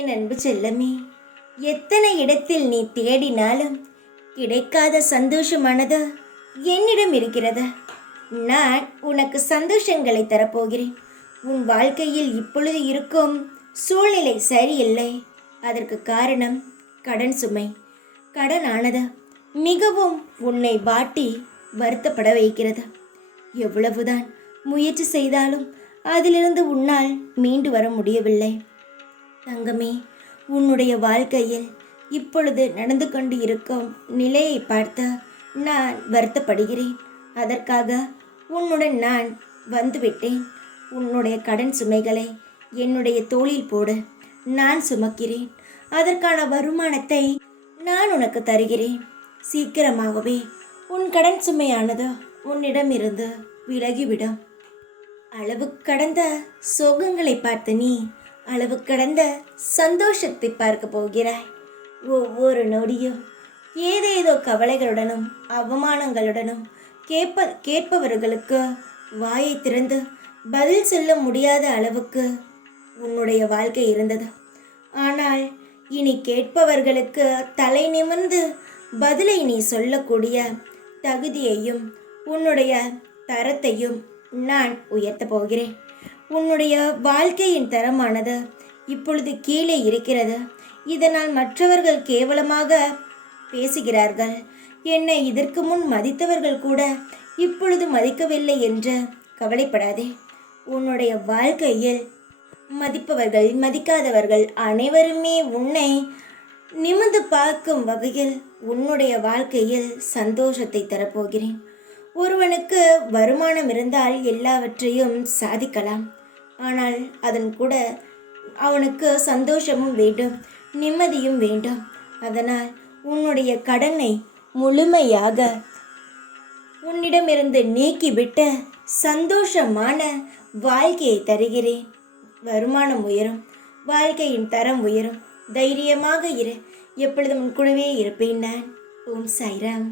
என் அன்பு செல்லமே, எத்தனை இடத்தில் நீ தேடினாலும் கிடைக்காத சந்தோஷமானது என்னிடம் இருக்கிறது. நான் உனக்கு சந்தோஷங்களை தரப்போகிறேன். உன் வாழ்க்கையில் இப்பொழுது இருக்கும் சூழ்நிலை சரியில்லை. அதற்கு காரணம் கடன் சுமை. கடனானது மிகவும் உன்னை வாட்டி வருத்தப்பட வைக்கிறது. எவ்வளவுதான் முயற்சி செய்தாலும் அதிலிருந்து உன்னால் மீண்டு வர முடியவில்லை. தங்கமே, உன்னுடைய வாழ்க்கையில் இப்பொழுது நடந்து கொண்டு இருக்கும் நிலையை பார்த்து நான் வருத்தப்படுகிறேன். அதற்காக உன்னுடன் நான் வந்துவிட்டேன். உன்னுடைய கடன் சுமைகளை என்னுடைய தோளில் போடு, நான் சுமக்கிறேன். அதற்கான வருமானத்தை நான் உனக்கு தருகிறேன். சீக்கிரமாகவே உன் கடன் சுமையானது உன்னிடமிருந்து விலகிவிடும். அளவு கடந்த சோகங்களை பார்த்து நீ அளவு கடந்த சந்தோஷத்தை பார்க்க போகிறாய். ஒவ்வொரு நொடியும் ஏதேதோ கவலைகளுடனும் அவமானங்களுடனும் கேட்பவர்களுக்கு வாயை திறந்து பதில் சொல்ல முடியாத அளவுக்கு உன்னுடைய வாழ்க்கை இருந்தது. ஆனால் இனி கேட்பவர்களுக்கு தலை நிமிர்ந்து பதிலை நீ சொல்லக்கூடிய தகுதியையும் உன்னுடைய தரத்தையும் நான் உயர்த்தப் போகிறேன். உன்னுடைய வாழ்க்கையின் தரமானது இப்பொழுது கீழே இருக்கிறது. இதனால் மற்றவர்கள் கேவலமாக பேசுகிறார்கள். என்னை இதற்கு முன் மதித்தவர்கள் கூட இப்பொழுது மதிக்கவில்லை என்று கவலைப்படாதே. உன்னுடைய வாழ்க்கையில் மதிப்பவர்கள் மதிக்காதவர்கள் அனைவருமே உன்னை நிமிர்ந்து பார்க்கும் வகையில் உன்னுடைய வாழ்க்கையில் சந்தோஷத்தை தரப்போகிறேன். ஒருவனுக்கு வருமானம் இருந்தால் எல்லாவற்றையும் சாதிக்கலாம். ஆனால் அதன் கூட அவனுக்கு சந்தோஷமும் வேண்டும், நிம்மதியும் வேண்டும். அதனால் உன்னுடைய கடனை முழுமையாக உன்னிடமிருந்து நீக்கிவிட்டு சந்தோஷமான வாழ்க்கையை தருகிறேன். வருமானம் உயரும், வாழ்க்கையின் தரம் உயரும். தைரியமாக இரு. எப்பொழுதும் உன் கூடவே இருப்பேன் நான். ஓம் சாய்ராம்.